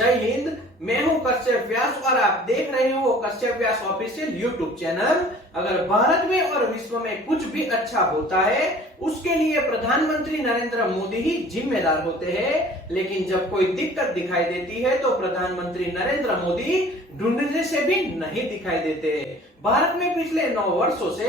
जय हिंद। मैं हूं कश्यप व्यास और आप देख रहे हो कश्यप व्यास ऑफिशियल यूट्यूब चैनल। अगर भारत में और विश्व में कुछ भी अच्छा होता है उसके लिए प्रधानमंत्री नरेंद्र मोदी ही जिम्मेदार होते हैं, लेकिन जब कोई दिक्कत दिखाई देती है तो प्रधानमंत्री नरेंद्र मोदी ढूंढने से भी नहीं दिखाई देते। भारत में पिछले 9 वर्षों से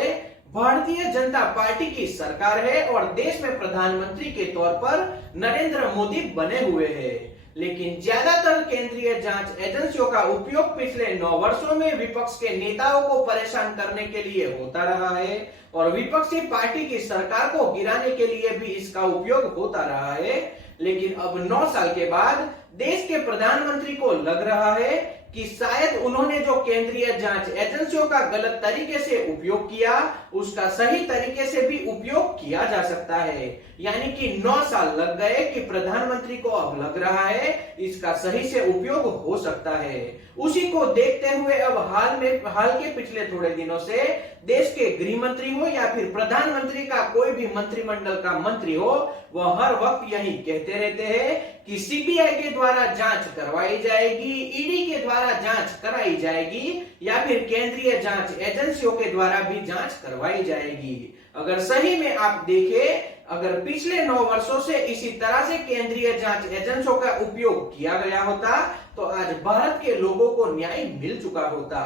भारतीय जनता पार्टी की सरकार है और देश में प्रधानमंत्री के तौर पर नरेंद्र मोदी बने हुए हैं, लेकिन ज्यादातर केंद्रीय जांच एजेंसियों का उपयोग पिछले 9 वर्षों में विपक्ष के नेताओं को परेशान करने के लिए होता रहा है और विपक्षी पार्टी की सरकार को गिराने के लिए भी इसका उपयोग होता रहा है। लेकिन अब 9 साल के बाद देश के प्रधानमंत्री को लग रहा है कि शायद उन्होंने जो केंद्रीय जांच एजेंसियों का गलत तरीके से उपयोग किया उसका सही तरीके से भी उपयोग किया जा सकता है। यानी कि 9 साल लग गए कि प्रधानमंत्री को अब लग रहा है इसका सही से उपयोग हो सकता है। उसी को देखते हुए अब हाल के पिछले थोड़े दिनों से देश के गृह मंत्री हो या फिर प्रधानमंत्री का कोई भी मंत्रिमंडल का मंत्री हो, वह हर वक्त यही कहते रहते हैं कि सीबीआई के द्वारा जांच करवाई जाएगी, ईडी के द्वारा जांच कराई जाएगी या फिर केंद्रीय जांच एजेंसियों के द्वारा भी जांच करवाई जाएगी। अगर सही में आप देखें, अगर पिछले 9 वर्षों से इसी तरह से केंद्रीय जांच एजेंसियों का उपयोग किया गया होता तो आज भारत के लोगों को न्याय मिल चुका होता।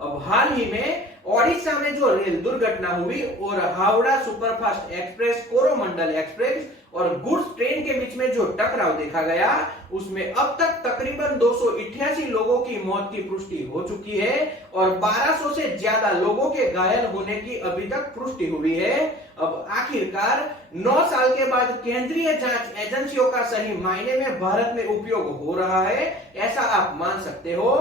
अब हाल ही में ओडिशा में जो रेल दुर्घटना हुई और Howrah superfast express, Coromandel express और गुड्स ट्रेन के बीच में जो टकराव देखा गया उसमें अब तक तकरीबन 288 लोगों की मौत की पुष्टि हो चुकी है और 1200 से ज्यादा लोगों के घायल होने की अभी तक पुष्टि हुई है। अब आखिरकार 9 साल के बाद केंद्रीय जांच एजेंसियों का सही मायने में भारत में उपयोग हो रहा है, ऐसा आप मान सकते हो।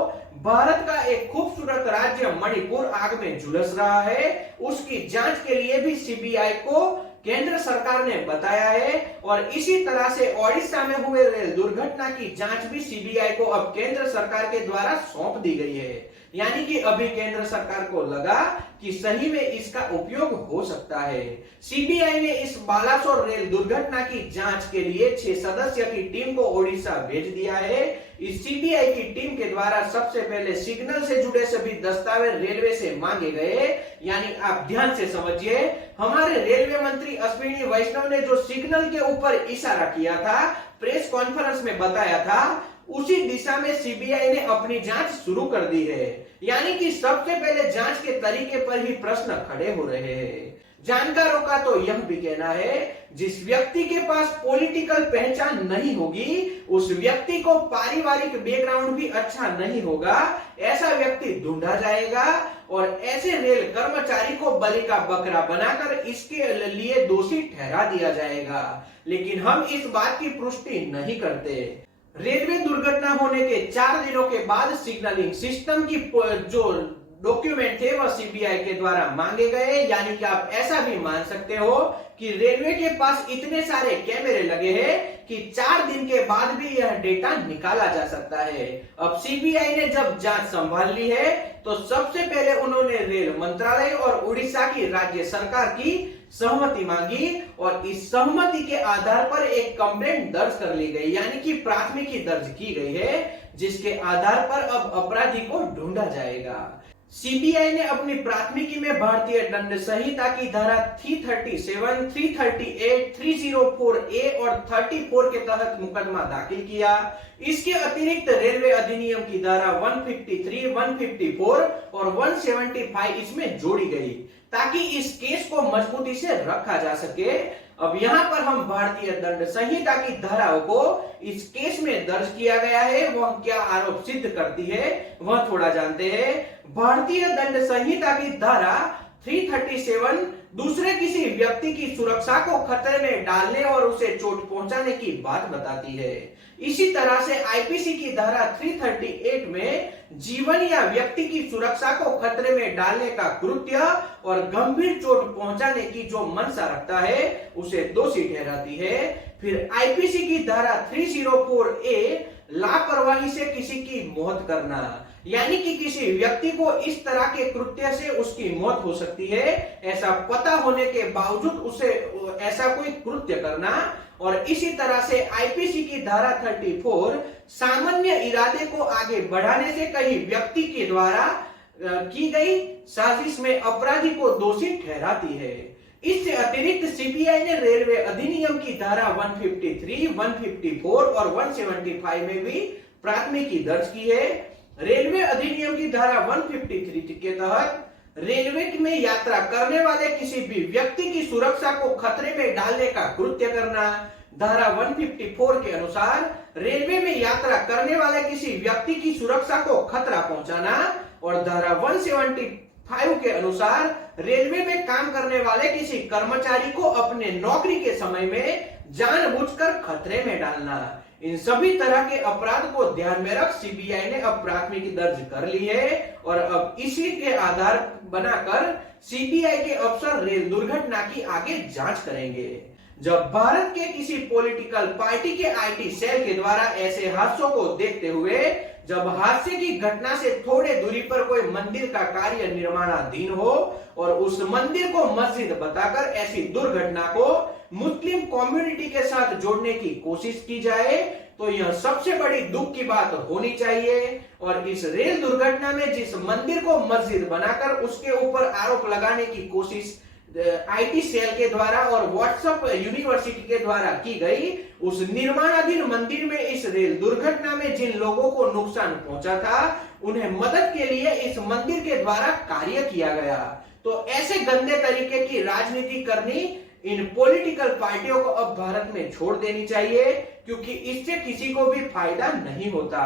भारत का एक खूबसूरत राज्य मणिपुर आग में झुलस रहा है, उसकी जांच के लिए भी सीबीआई को केंद्र सरकार ने बताया है और इसी तरह से ओडिशा में हुए रेल दुर्घटना की जांच भी सीबीआई को अब केंद्र सरकार के द्वारा सौंप दी गई है। यानी कि अभी केंद्र सरकार को लगा कि सही में इसका उपयोग हो सकता है। सीबीआई ने इस बालासोर रेल दुर्घटना की जांच के लिए 6 सदस्य की टीम को ओडिशा भेज दिया है। इस सीबीआई की टीम के द्वारा सबसे पहले सिग्नल से जुड़े सभी दस्तावेज रेलवे से मांगे गए। यानी आप ध्यान से समझिए, हमारे रेलवे मंत्री अश्विनी वैष्णव ने जो सिग्नल के ऊपर इशारा किया था, प्रेस कॉन्फ्रेंस में बताया था, उसी दिशा में सीबीआई ने अपनी जांच शुरू कर दी है। यानी कि सबसे पहले जांच के तरीके पर ही प्रश्न खड़े हो रहे हैं। जानकारों का तो यह भी कहना है जिस व्यक्ति के पास पॉलिटिकल पहचान नहीं होगी उस व्यक्ति को पारिवारिक बैकग्राउंड भी अच्छा नहीं होगा, ऐसा व्यक्ति ढूंढा जाएगा और ऐसे रेल कर्मचारी को बलि का बकरा बनाकर इसके लिए दोषी ठहरा दिया जाएगा। लेकिन हम इस बात की पुष्टि नहीं करते। रेलवे दुर्घटना होने के 4 दिनों के बाद सिग्नलिंग सिस्टम की जो डॉक्यूमेंट थे वह सीबीआई के द्वारा मांगे गए। यानी कि आप ऐसा भी मान सकते हो कि रेलवे के पास इतने सारे कैमरे लगे हैं कि 4 दिन के बाद भी यह डेटा निकाला जा सकता है। अब सीबीआई ने जब जांच संभाल ली है तो सबसे पहले उन्होंने रेल मंत्रालय और उड़ीसा की राज्य सरकार की सहमति मांगी और इस सहमति के आधार पर एक कंप्लेंट दर्ज कर ली गई, यानी कि प्राथमिकी दर्ज की गई है, जिसके आधार पर अब अपराधी को ढूंढा जाएगा। सीबीआई ने अपनी प्राथमिकी में भारतीय दंड संहिता की धारा 337, 338, 304A और 34 के तहत मुकदमा दाखिल किया। इसके अतिरिक्त रेलवे अधिनियम की धारा 153, 154 और 175 इसमें जोड़ी गई ताकि इस केस को मजबूती से रखा जा सके। अब यहाँ पर हम भारतीय दंड संहिता की धाराओं को इस केस में दर्ज किया गया है, वह क्या आरोप सिद्ध करती है वह थोड़ा जानते हैं। भारतीय दंड संहिता की धारा 337 दूसरे किसी व्यक्ति की सुरक्षा को खतरे में डालने और उसे चोट पहुंचाने की बात बताती है। इसी तरह से आईपीसी की धारा 338 में जीवन या व्यक्ति की सुरक्षा को खतरे में डालने का कृत्य और गंभीर चोट पहुंचाने की जो मंशा रखता है उसे दोषी ठहराती है। फिर आईपीसी की धारा 304A लापरवाही से किसी की मौत करना, यानी कि किसी व्यक्ति को इस तरह के कृत्य से उसकी मौत हो सकती है, ऐसा पता होने के बावजूद उसे ऐसा कोई कृत्य करना। और इसी तरह से आईपीसी की धारा 34 सामान्य इरादे को आगे बढ़ाने से कहीं व्यक्ति के द्वारा की गई साजिश में अपराधी को दोषी ठहराती है। इससे अतिरिक्त सीबीआई ने रेलवे अधिनियम की धारा 153, 154 और 175 में भी प्राथमिकी दर्ज की है। रेलवे अधिनियम की धारा 153 के तहत रेलवे में यात्रा करने वाले किसी भी व्यक्ति की सुरक्षा को खतरे में डालने का कृत्य करना। धारा 154 के अनुसार रेलवे में यात्रा करने वाले किसी व्यक्ति की सुरक्षा को खतरा पहुंचाना और धारा 175 के अनुसार रेलवे में काम करने वाले किसी कर्मचारी को अपने नौकरी के समय में जानबूझकर खतरे में डालना। इन सभी तरह के अपराध को ध्यान में रख सीबीआई ने अब प्राथमिकी दर्ज कर ली है और अब इसी के आधार बनाकर सीबीआई के अफसर रेल दुर्घटना की आगे जांच करेंगे। जब भारत के किसी पॉलिटिकल पार्टी के आईटी सेल के द्वारा ऐसे हादसों को देखते हुए जब हादसे की घटना से थोड़े दूरी पर कोई मंदिर का कार्य निर्माणाधीन हो और उस मंदिर को मस्जिद बताकर ऐसी दुर्घटना को मुस्लिम कम्युनिटी के साथ जोड़ने की कोशिश की जाए तो यह सबसे बड़ी दुख की बात होनी चाहिए। और इस रेल दुर्घटना में जिस मंदिर को मस्जिद बनाकर उसके ऊपर आरोप लगाने की कोशिश आईटी सेल के द्वारा और व्हाट्सएप यूनिवर्सिटी के द्वारा की गई, उस निर्माणाधीन मंदिर में इस रेल दुर्घटना में जिन लोगों को नुकसान पहुंचा था उन्हें मदद के लिए इस मंदिर के द्वारा कार्य किया गया। तो ऐसे गंदे तरीके की राजनीति करनी इन पॉलिटिकल पार्टियों को अब भारत में छोड़ देनी चाहिए, क्योंकि इससे किसी को भी फायदा नहीं होता।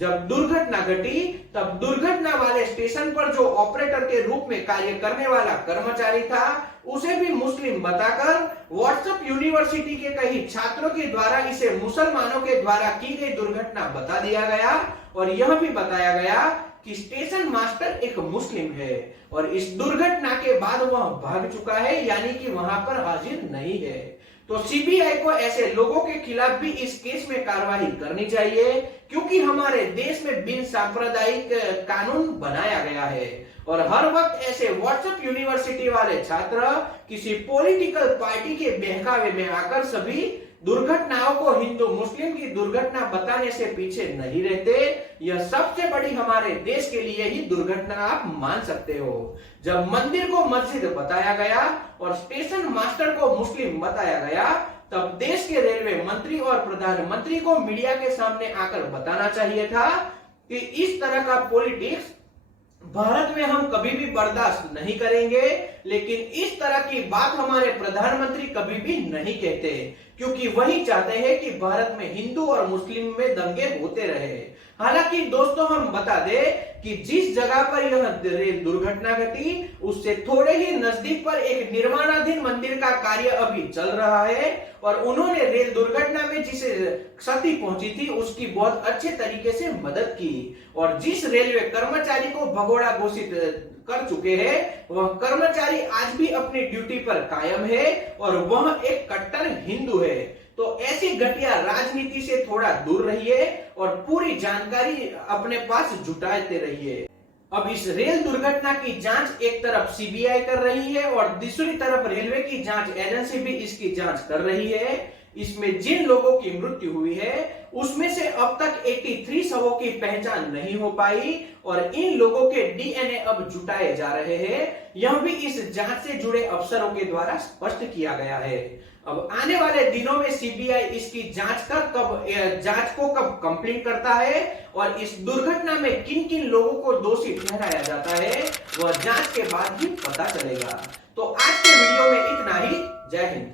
जब दुर्घटना घटी तब दुर्घटना वाले स्टेशन पर जो ऑपरेटर के रूप में कार्य करने वाला कर्मचारी था उसे भी मुस्लिम बताकर व्हाट्सएप यूनिवर्सिटी के कई छात्रों के द्वारा इसे मुसलमानों के द्वारा की गई दुर्घटना बता दिया गया और यह भी बताया गया कि स्टेशन मास्टर एक मुस्लिम है और इस दुर्घटना के बाद वह भाग चुका है, यानी कि वहां पर हाजिर नहीं है। तो सीबीआई को ऐसे लोगों के खिलाफ भी इस केस में कार्रवाई करनी चाहिए, क्योंकि हमारे देश में बिन सांप्रदायिक कानून बनाया गया है और हर वक्त ऐसे व्हाट्सएप यूनिवर्सिटी वाले छात्र किसी पॉलिटिकल पार्टी के बहकावे में आकर सभी दुर्घटनाओं को हिंदू मुस्लिम की दुर्घटना बताने से पीछे नहीं रहते। यह सबसे बड़ी हमारे देश के लिए ही दुर्घटना आप मान सकते हो। जब मंदिर को मस्जिद बताया गया और स्टेशन मास्टर को मुस्लिम बताया गया तब देश के रेलवे मंत्री और प्रधानमंत्री को मीडिया के सामने आकर बताना चाहिए था कि इस तरह का पॉलिटिक्स भारत में हम कभी भी बर्दाश्त नहीं करेंगे। लेकिन इस तरह की बात हमारे प्रधानमंत्री कभी भी नहीं कहते, क्योंकि वही चाहते हैं कि भारत में हिंदू और मुस्लिम में दंगे होते रहे। हालांकि दोस्तों हम बता दें कि जिस जगह पर यह रेल दुर्घटना घटी उससे थोड़े ही नजदीक पर एक निर्माणाधीन मंदिर का कार्य अभी चल रहा है और उन्होंने रेल दुर्घटना में जिसे क्षति पहुंची थी उसकी बहुत अच्छे तरीके से मदद की और जिस रेलवे कर्मचारी को भगोड़ा घोषित कर चुके हैं वह कर्मचारी आज भी अपनी ड्यूटी पर कायम है और वह एक कट्टर हिंदू है। तो ऐसी घटिया राजनीति से थोड़ा दूर रहिए और पूरी जानकारी अपने पास जुटाते रहिए। अब इस रेल दुर्घटना की जांच एक तरफ सीबीआई कर रही है और दूसरी तरफ रेलवे की जांच एजेंसी भी इसकी जांच कर रही है। इसमें जिन लोगों की मृत्यु हुई है उसमें से अब तक 83 शवों की पहचान नहीं हो पाई और इन लोगों के डीएनए अब जुटाए जा रहे हैं। यह भी इस जांच से जुड़े अफसरों के द्वारा स्पष्ट किया गया है। अब आने वाले दिनों में सीबीआई इसकी जांच को कब कंप्लीट करता है और इस दुर्घटना में किन किन लोगों को दोषी ठहराया जाता है वह जांच के बाद ही पता चलेगा। तो आज के वीडियो में इतना ही। जय हिंद।